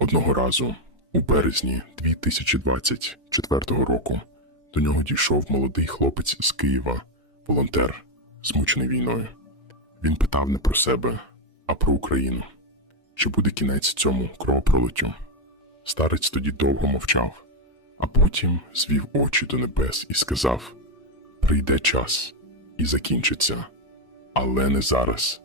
Одного разу, у березні 2024 року, до нього дійшов молодий хлопець з Києва, волонтер, змучений війною. Він питав не про себе, а про Україну. Чи буде кінець цьому кровопролиттю? Старець тоді довго мовчав, а потім звів очі до небес і сказав: Прийде час і закінчиться, але не зараз,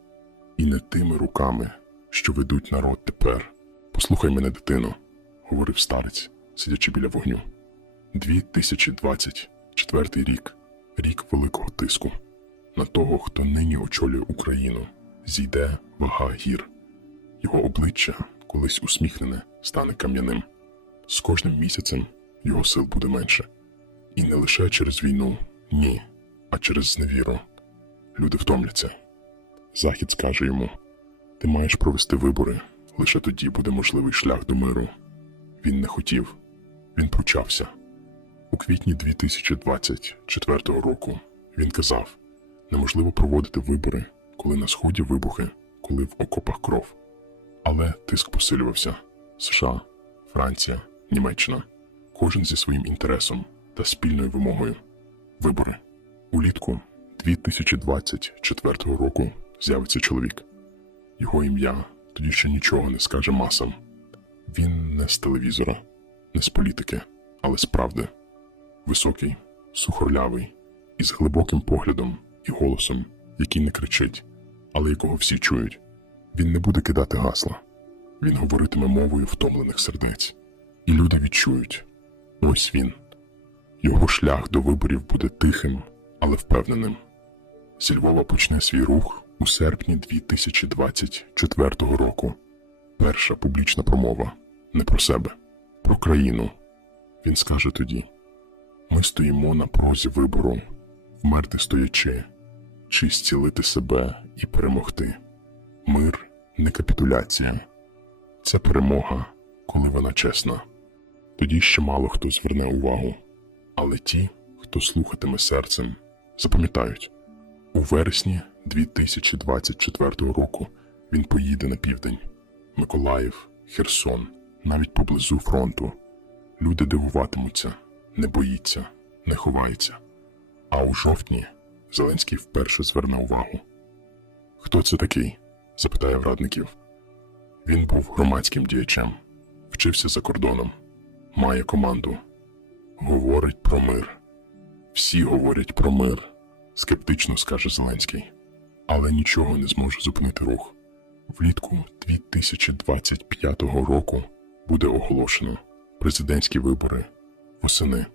і не тими руками, що ведуть народ тепер. Послухай мене, дитино, говорив старець, сидячи біля вогню. 2024 рік рік великого тиску. На того, хто нині очолює Україну, зійде вага гір. Його обличчя, колись усміхнене, стане кам'яним. З кожним місяцем його сил буде менше. І не лише через війну, ні, а через зневіру. Люди втомляться. Захід скаже йому: ти маєш провести вибори, лише тоді буде можливий шлях до миру. Він не хотів, він пручався. У квітні 2024 року він казав: неможливо проводити вибори, коли на сході вибухи, коли в окопах кров. Але тиск посилювався: США, Франція, Німеччина, кожен зі своїм інтересом та спільною вимогою. Вибори. Улітку 2024 року з'явиться чоловік. Його ім'я тоді ще нічого не скаже масам. Він не з телевізора, не з політики, але з правди. Високий, сухорлявий, із глибоким поглядом і голосом, який не кричить, але якого всі чують. Він не буде кидати гасла. Він говоритиме мовою втомлених сердець, і люди відчують ось він. Його шлях до виборів буде тихим, але впевненим. Зі Львова почне свій рух у серпні 2024 року. Перша публічна промова не про себе, про країну. Він скаже тоді: ми стоїмо на прозі вибору, вмерти стоячи, чи зцілити себе і перемогти. Мир не капітуляція, це перемога, коли вона чесна. Тоді ще мало хто зверне увагу, але ті, хто слухатиме серцем, запам'ятають. У вересні 2024 року він поїде на південь. Миколаїв, Херсон, навіть поблизу фронту. Люди дивуватимуться, не боїться, не ховається. А у жовтні Зеленський вперше зверне увагу. Хто це такий? запитає в радників. Він був громадським діячем, вчився за кордоном, має команду, говорить про мир. Всі говорять про мир, скептично скаже Зеленський, але нічого не зможе зупинити рух. Влітку 2025 року буде оголошено президентські вибори восени.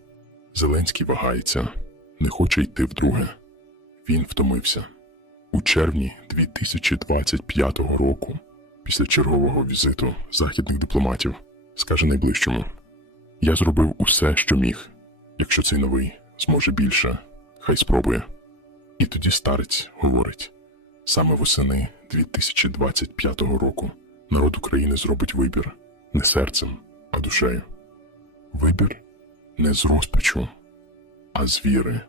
Зеленський вагається, не хоче йти вдруге. Він втомився. У червні 2025 року, після чергового візиту західних дипломатів, скаже найближчому: Я зробив усе, що міг. Якщо цей новий зможе більше, хай спробує. І тоді старець говорить: саме восени 2025 року народ України зробить вибір не серцем, а душею. Вибір не з розпачу, а з віри.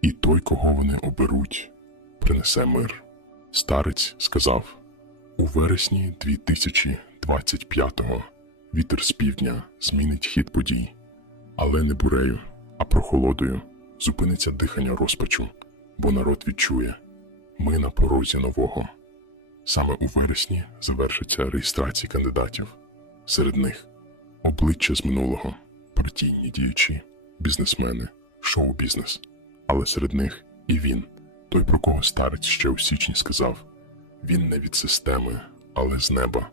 І той, кого вони оберуть, принесе мир. Старець сказав у вересні 2025-го вітер з півдня змінить хід подій, але не бурею, а прохолодою зупиниться дихання розпачу, бо народ відчує ми на порозі нового. Саме у вересні завершиться реєстрація кандидатів. Серед них обличчя з минулого, партійні діячі, бізнесмени, шоу-бізнес. Але серед них і він, той, про кого старець ще у січні сказав: він не від системи, але з неба.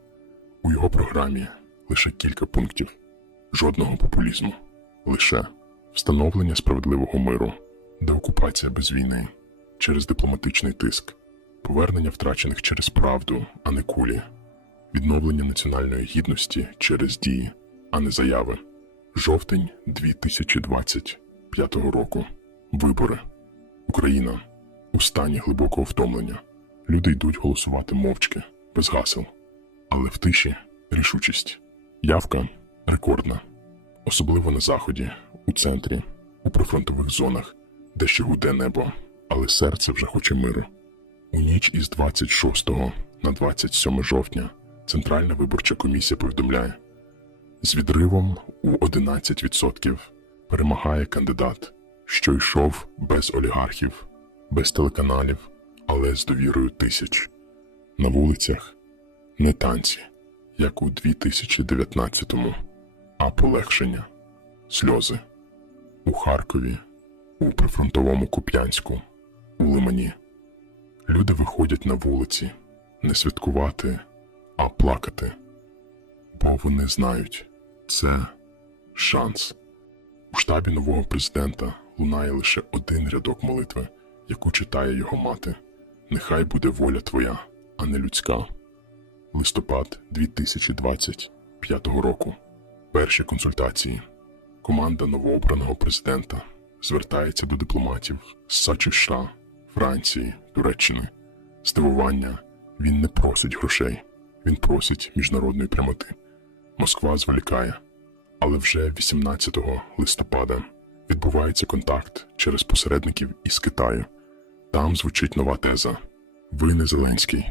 У його програмі лише кілька пунктів, жодного популізму, лише встановлення справедливого миру, деокупація без війни, через дипломатичний тиск, повернення втрачених через правду, а не кулі, відновлення національної гідності через дії, а не заяви. Жовтень 2025 року. Вибори. Україна у стані глибокого втомлення. Люди йдуть голосувати мовчки, без гасел. Але в тиші рішучість. Явка рекордна. Особливо на заході, у центрі, у прифронтових зонах, де ще гуде небо, але серце вже хоче миру. У ніч із 26 на 27 жовтня Центральна виборча комісія повідомляє: з відривом у 11% перемагає кандидат, що йшов без олігархів, без телеканалів, але з довірою тисяч. На вулицях не танці, як у 2019-му, а полегшення, сльози. У Харкові, у прифронтовому Куп'янську, у Лимані. Люди виходять на вулиці не святкувати, а плакати, бо вони знають, це шанс. У штабі нового президента лунає лише один рядок молитви, яку читає його мати. Нехай буде воля твоя, а не людська. Листопад 2025 року. Перші консультації. Команда новообраного президента звертається до дипломатів з США, Франції, Туреччини. Здивування він не просить грошей, він просить міжнародної прямоти. Москва зволікає, але вже 18 листопада відбувається контакт через посередників із Китаю. Там звучить нова теза: Ви не Зеленський,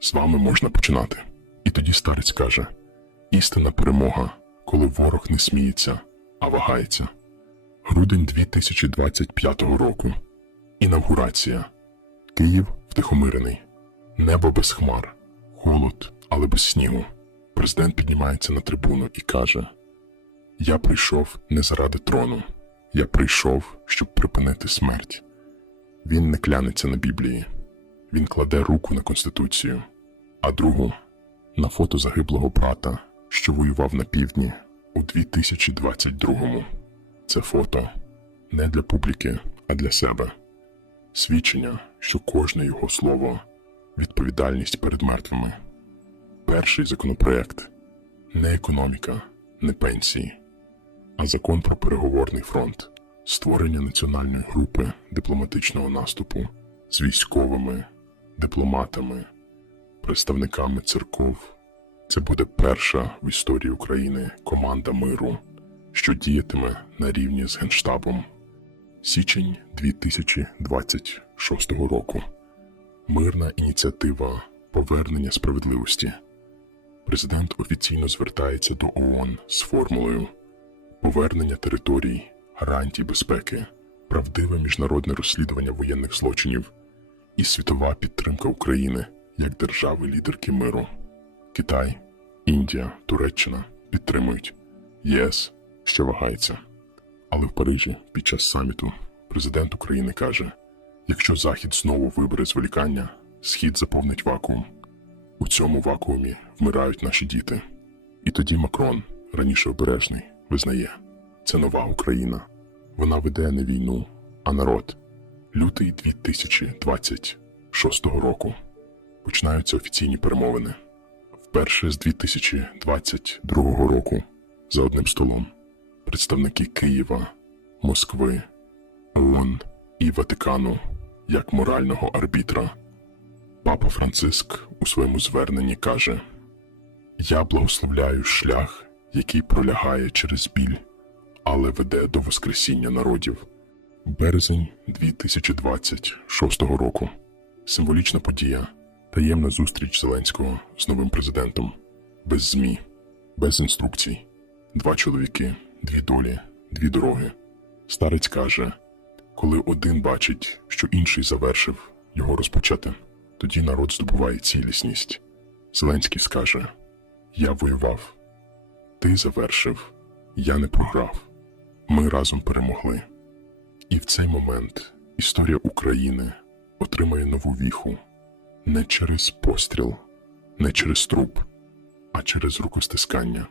з вами можна починати. І тоді старець каже: істинна перемога, коли ворог не сміється, а вагається. Грудень 2025 року. Інавгурація. Київ втихомирений. Небо без хмар, холод, але без снігу. Президент піднімається на трибуну і каже: Я прийшов не заради трону, я прийшов, щоб припинити смерть. Він не клянеться на Біблії, він кладе руку на Конституцію, а другу на фото загиблого брата, що воював на півдні у 2022-му. Це фото не для публіки, а для себе. Свідчення, що кожне його слово відповідальність перед мертвими. Перший законопроект не економіка, не пенсії, а закон про переговорний фронт, створення національної групи дипломатичного наступу з військовими, дипломатами, представниками церков. Це буде перша в історії України команда миру, що діятиме на рівні з Генштабом. Січень 2026 року. Мирна ініціатива повернення справедливості. Президент офіційно звертається до ООН з формулою повернення територій, гарантій безпеки, правдиве міжнародне розслідування воєнних злочинів і світова підтримка України як держави лідерки миру. Китай, Індія, Туреччина підтримують ЄС, що вагається. Але в Парижі під час саміту президент України каже: якщо Захід знову вибере зволікання, Схід заповнить вакуум. У цьому вакуумі вмирають наші діти. І тоді Макрон, раніше обережний, визнає: це нова Україна. Вона веде не війну, а народ. Лютий 2026 року починаються офіційні перемовини. Вперше з 2022 року за одним столом представники Києва, Москви, ООН і Ватикану як морального арбітра. Папа Франциск у своєму зверненні каже: Я благословляю шлях, який пролягає через біль, але веде до Воскресіння народів. Березень 2026 року. Символічна подія. Таємна зустріч Зеленського з новим президентом. Без ЗМІ, без інструкцій. Два чоловіки, дві долі, дві дороги. Старець каже: коли один бачить, що інший завершив його розпочати, тоді народ здобуває цілісність. Зеленський скаже: Я воював, ти завершив, я не програв. Ми разом перемогли. І в цей момент історія України отримає нову віху не через постріл, не через труп, а через рукостискання.